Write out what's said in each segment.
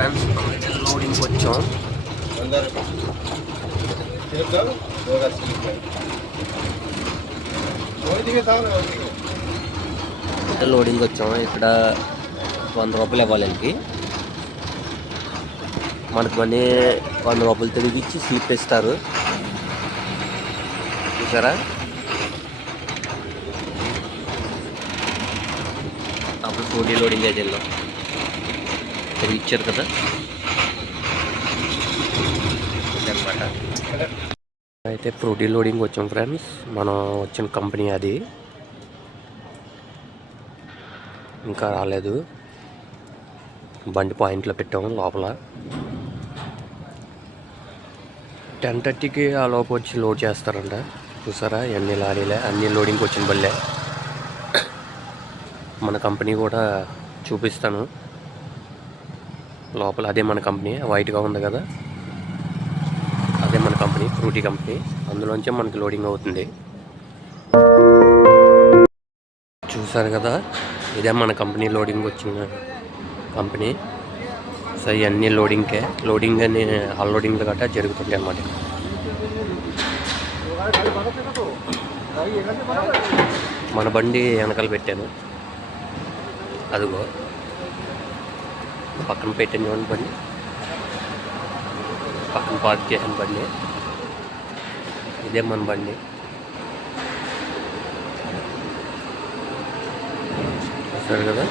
Friends లోడింగ్కి వచ్చాం. Loading వచ్చాం. ఇక్కడ 100 రూపాయలు ఇవ్వాలి వీళ్ళకి. మనకు మనీ 100 రూపాయలు తిరిగిచ్చి స్లిప్ ఇస్తారు. చూసారా, అప్పుడు ఫ్రూటీ లోడింగ్ అయితే వెళ్ళాం. తిరిగి ఇచ్చారు కదా అనమాట. అయితే ఫ్రూటీ లోడింగ్ వచ్చాం ఫ్రెండ్స్. మనం వచ్చిన కంపెనీ అది ఇంకా రాలేదు. బండి పాయింట్లో పెట్టాము లోపల. 10:30కి ఆ లోపు వచ్చి లోడ్ చేస్తారంట. చూసారా ఎన్ని లారీలే, అన్ని లోడింగ్కి వచ్చిన బల్లే. మన కంపెనీ కూడా చూపిస్తాను లోపల. అదే మన కంపెనీ, వైట్గా ఉంది కదా, అదే మన కంపెనీ, ఫ్రూటీ కంపెనీ. అందులోంచే మనకి లోడింగ్ అవుతుంది. చూసారు కదా, ఇదే మన కంపెనీ లోడింగ్ వచ్చిన కంపెనీ. సో ఇవన్నీ లోడింగ్కే, లోడింగ్ అని అన్లోడింగ్లు గట్రా జరుగుతుంది అన్నమాట. మన బండి వెనకాల పెట్టాను, అదిగో పక్కన పెట్టాను చూడండి బండి, పక్కన పార్క్ చేసిన బండి. ఇదే మన బండి. చూసారు కదా.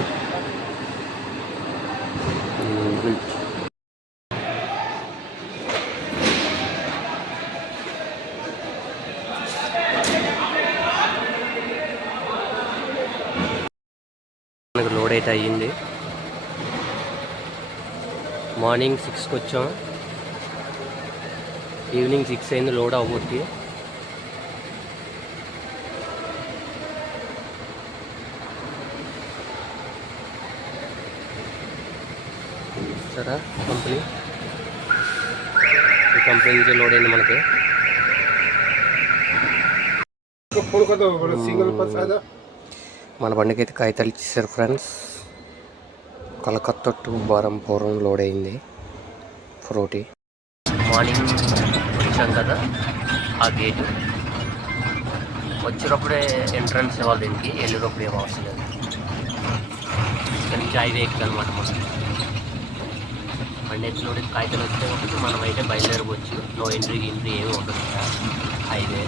మనకు లోడ్ అయితే అయ్యింది. మార్నింగ్ 6కి వచ్చాం, ఈవినింగ్ 6 అయింది లోడ్ అవ్వద్ది. సరే కంపెనీ, ఈ కంపెనీ నుంచి లోడ్ అయింది మనకి. మన బండికి అయితే కాగితాలు ఇచ్చేసారు ఫ్రెండ్స్. కలకత్తా టు బారంపురం లోడ్ అయింది ఫ్రూటీ. మార్నింగ్ వచ్చాం కదా, ఆ గేటు వచ్చేటప్పుడే ఎంట్రన్స్ ఇవ్వాలి దీనికి, వెళ్ళేటప్పుడు ఏం అవసరం లేదు. కానీ హైవే ఎక్కాలన్నమాట. మనం బండి ఎక్కినోడికి కాగితాలు వస్తే ఒకటి మనం అయితే బయలుదేరవచ్చు. నో ఎంట్రీ ఏమి ఉండదు, హైవే.